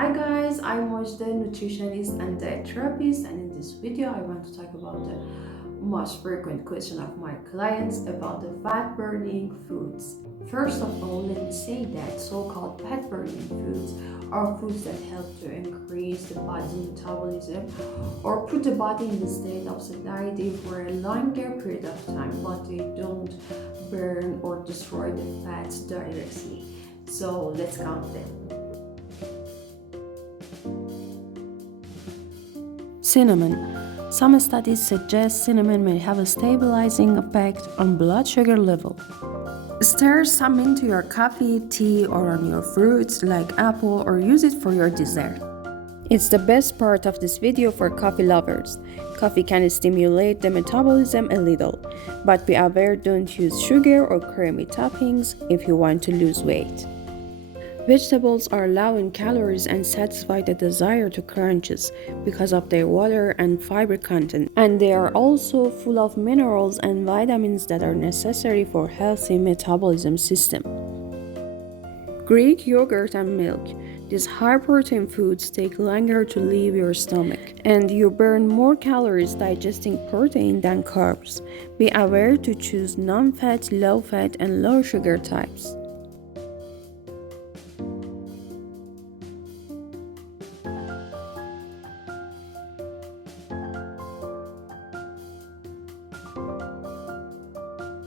Hi guys, I'm Mojdeh, nutritionist and diet therapist, and in this video I want to talk about the most frequent question of my clients about the fat burning foods. First of all, let me say that so-called fat burning foods are foods that help to increase the body's metabolism or put the body in the state of satiety for a longer period of time, but they don't burn or destroy the fats directly. So let's count them. Cinnamon. Some studies suggest cinnamon may have a stabilizing effect on blood sugar level. Stir some into your coffee, tea, or on your fruits like apple, or use it for your dessert. It's the best part of this video for coffee lovers. Coffee can stimulate the metabolism a little, but be aware, don't use sugar or creamy toppings if you want to lose weight. Vegetables are low in calories and satisfy the desire to crunches because of their water and fiber content, and they are also full of minerals and vitamins that are necessary for healthy metabolism system. Greek yogurt and milk. These high-protein foods take longer to leave your stomach, and you burn more calories digesting protein than carbs. Be aware to choose non-fat, low-fat, and low-sugar types.